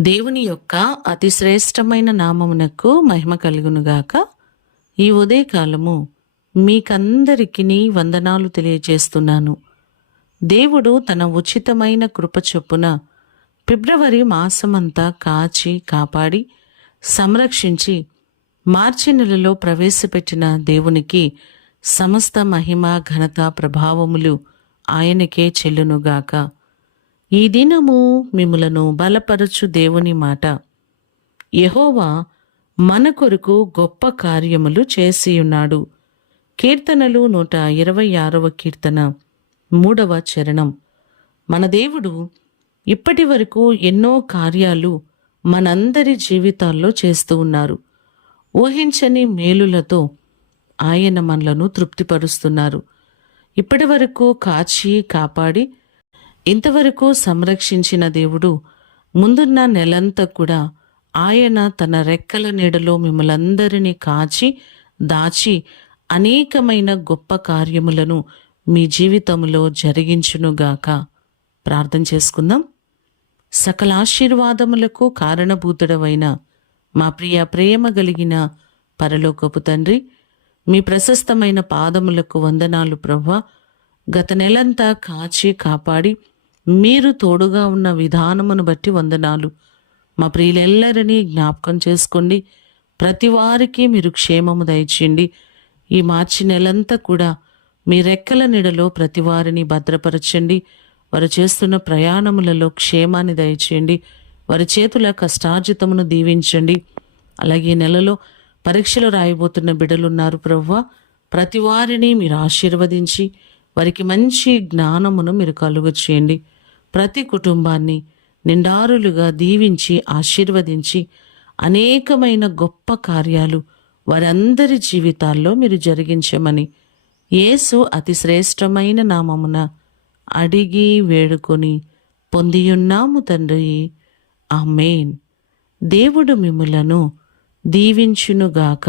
దేవుని యొక్క అతి శ్రేష్టమైన నామమునకు మహిమ కలుగునుగాక. ఈ ఉదయకాలము మీకందరికీ వందనాలు తెలియజేస్తున్నాను. దేవుడు తన ఉచితమైన కృప చొప్పున ఫిబ్రవరి మాసమంతా కాచి కాపాడి సంరక్షించి మార్చి నెలలో ప్రవేశపెట్టిన దేవునికి సమస్త మహిమ ఘనత ప్రభావములు ఆయనకే చెల్లునుగాక. ఈ దినము మిమ్ములను బలపరచు దేవుని మాట. యెహోవా మన కొరకు గొప్ప కార్యములు చేసియున్నాడు. కీర్తనలు 126వ కీర్తన 3వ చరణం. మన దేవుడు ఇప్పటి వరకు ఎన్నో కార్యాలు మనందరి జీవితాల్లో చేస్తూ ఉన్నారు. ఊహించని మేలులతో ఆయన మనలను తృప్తిపరుస్తున్నారు. ఇప్పటి వరకు కాచి కాపాడి ఇంతవరకు సంరక్షించిన దేవుడు ముందున్న నెలంతా కూడా ఆయన తన రెక్కల నీడలో మిమ్మలందరినీ కాచి దాచి అనేకమైన గొప్ప కార్యములను మీ జీవితంలో జరిగించునుగాక. ప్రార్థన చేసుకుందాం. సకల ఆశీర్వాదములకు కారణభూతుడవైన మా ప్రేమ కలిగిన పరలోకపు తండ్రి, మీ ప్రశస్తమైన పాదములకు వందనాలు ప్రభువా. గత నెలంతా కాచి కాపాడి మీరు తోడుగా ఉన్న విధానమును బట్టి వందనాలు. మా ప్రియులెల్లరినీ జ్ఞాపకం చేసుకోండి. ప్రతి వారికి మీరు క్షేమము దయచేయండి. ఈ మార్చి నెలంతా కూడా మీ రెక్కల నీడలో ప్రతి వారిని భద్రపరచండి. వారు చేస్తున్న ప్రయాణములలో క్షేమాన్ని దయచేయండి. వారి చేతుల కష్టార్జితమును దీవించండి. అలాగే నెలలో పరీక్షలు రాయబోతున్న బిడ్డలున్నారు ప్రభువా. ప్రతి వారిని మీరు ఆశీర్వదించి వారికి మంచి జ్ఞానమును మీరు కలుగు చేయండి. ప్రతి కుటుంబాన్ని నిండారులుగా దీవించి ఆశీర్వదించి అనేకమైన గొప్ప కార్యాలు వారందరి జీవితాల్లో మీరు జరిగించమని యేసు అతి శ్రేష్టమైన నామమున అడిగి వేడుకొని పొందియున్నాము తండ్రి. ఆమేన్. దేవుడు మిమ్ములను దీవించునుగాక.